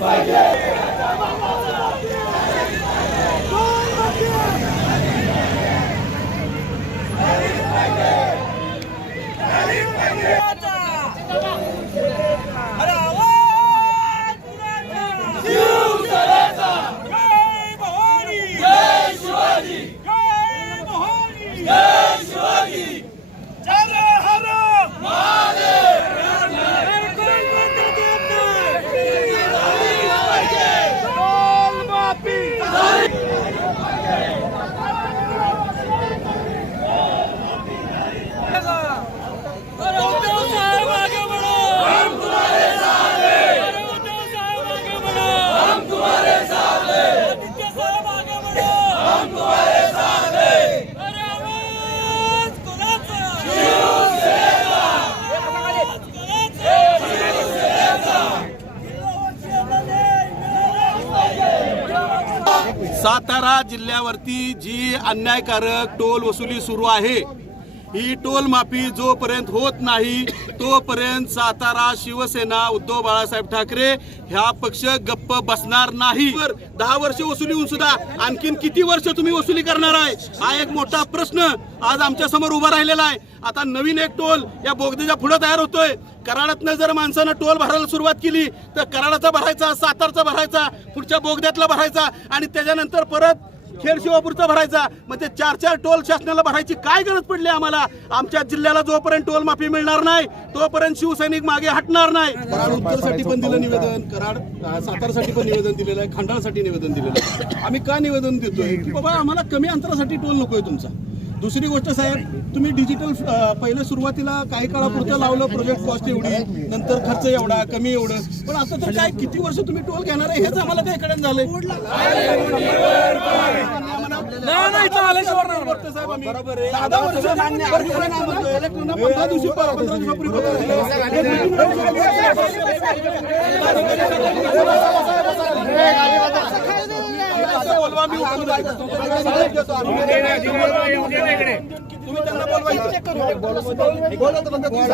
Fight it! Satara जिल्ह्यावरती जी अन्यायकारक toll वसुली सुरू आहे ही टोल माफी जोपर्यंत होत नाही तोपर्यंत सातारा शिवसेना उद्धव बाळासाहेब ठाकरे ह्या पक्ष गप्प बसणार नाही. तर दहा वर्ष वसुली होऊन सुद्धा आणखीन किती वर्ष तुम्ही वसुली करणार आहे? हा एक मोठा प्रश्न आज आमच्यासमोर उभा राहिलेला आहे. आता नवीन एक टोल या बोगद्याच्या पुढे तयार होतोय. कराडातनं जर माणसानं टोल भरायला सुरुवात केली तर कराडाचा भरायचा सातारचा भरायचा पुढच्या बोगद्यातला भरायचा आणि त्याच्यानंतर परत खेड शिवापूरचा भरायचा. म्हणजे चार चार टोल शासनाला भरायची काय गरज पडली आम्हाला? आमच्या जिल्ह्याला जोपर्यंत टोल माफी मिळणार नाही तोपर्यंत शिवसैनिक मागे हटणार नाही. कराड उत्तरसाठी पण दिलं निवेदन कराड सातारसाठी पण निवेदन दिलेलं आहे खंडाळसाठी निवेदन दिलेलं आहे. आम्ही का निवेदन देतोय? की बाबा आम्हाला कमी अंतरासाठी टोल नकोय तुमचा. दुसरी गोष्ट साहेब तुम्ही डिजिटल पहिल्या सुरुवातीला काही काळापुरतं लावलं प्रोजेक्ट कॉस्ट एवढी नंतर खर्च एवढा कमी एवढं पण आता तर काय किती वर्ष तुम्ही टोल घेणार आहे हेच आम्हाला काय कळण झालंय नाही नाही बोलवा मी. तुम्ही त्यांना बोलवायचं बोलत बंद तुम्ही